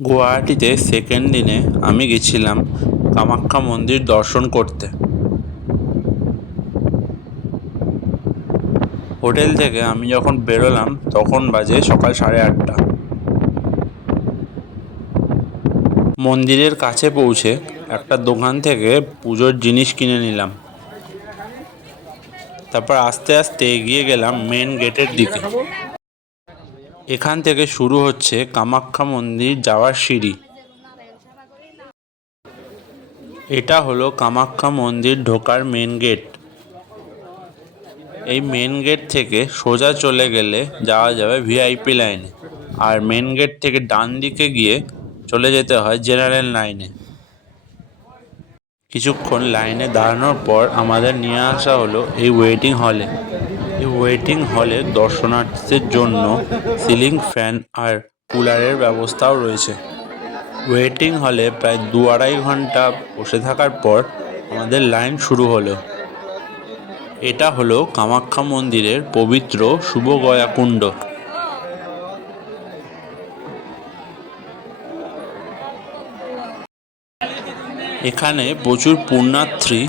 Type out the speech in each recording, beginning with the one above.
গুয়াহাটিতে second দিনে আমি গেছিলাম কামাখ্যা মন্দির দর্শন করতে। হোটেল থেকে আমি যখন বেরোলাম তখন বাজে সকাল 8:30। মন্দিরের কাছে পৌঁছে একটা দোকান থেকে পুজোর জিনিস কিনে নিলাম। তারপর আস্তে আস্তে এগিয়ে গেলাম মেন গেটের দিকে। এখান থেকে শুরু হচ্ছে কামাখ্যা মন্দির যাওয়ার সিঁড়ি। এটা হলো কামাখ্যা মন্দির ঢোকার মেন গেট। এই মেন গেট থেকে সোজা চলে গেলে যাওয়া যাবে ভিআইপি লাইনে, আর মেন গেট থেকে ডান দিকে গিয়ে চলে যেতে হয় জেনারেল লাইনে। কিছুক্ষণ লাইনে দাঁড়ানোর পর আমাদের নিয়ে আসা হলো এই ওয়েটিং হলে। এই ওয়েটিং হলে দর্শনার্থীদের জন্য সিলিং ফ্যান আর কুলারের ব্যবস্থাও রয়েছে। ওয়েটিং হলে প্রায় 2-2.5 ঘন্টা বসে থাকার পর আমাদের লাইন শুরু হলো। এটা হলো কামাখ্যা মন্দিরের পবিত্র শুভগয়া কুণ্ড। এখানে প্রচুর পুণ্যার্থী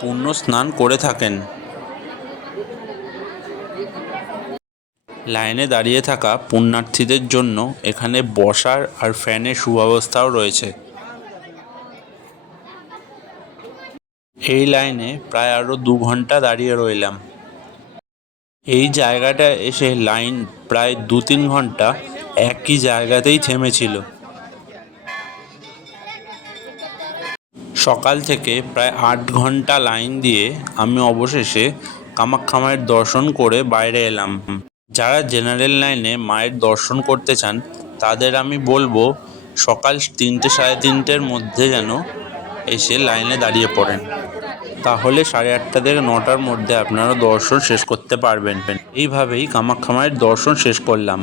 পুণ্য স্নান করে থাকেন। লাইনে দাঁড়িয়ে থাকা পুণ্যার্থীদের জন্য এখানে বসার আর ফ্যানের সুব্যবস্থাও রয়েছে। এই লাইনে প্রায় আরও 2 ঘন্টা দাঁড়িয়ে রইলাম। এই জায়গাটা এসে লাইন প্রায় 2-3 ঘন্টা একই জায়গাতেই থেমেছিল। সকাল থেকে প্রায় 8 ঘন্টা লাইন দিয়ে আমি অবশেষে কামাখ্যা মায়ের দর্শন করে বাইরে এলাম। যারা জেনারেল লাইনে মায়ের দর্শন করতে চান তাদের আমি বলবো সকাল 3টে-3:30-র মধ্যে যেন এসে লাইনে দাঁড়িয়ে পড়েন, তাহলে 8:30 থেকে 9টার মধ্যে আপনারা দর্শন শেষ করতে পারবেন। এইভাবেই কামাখ্যা মায়ের দর্শন শেষ করলাম।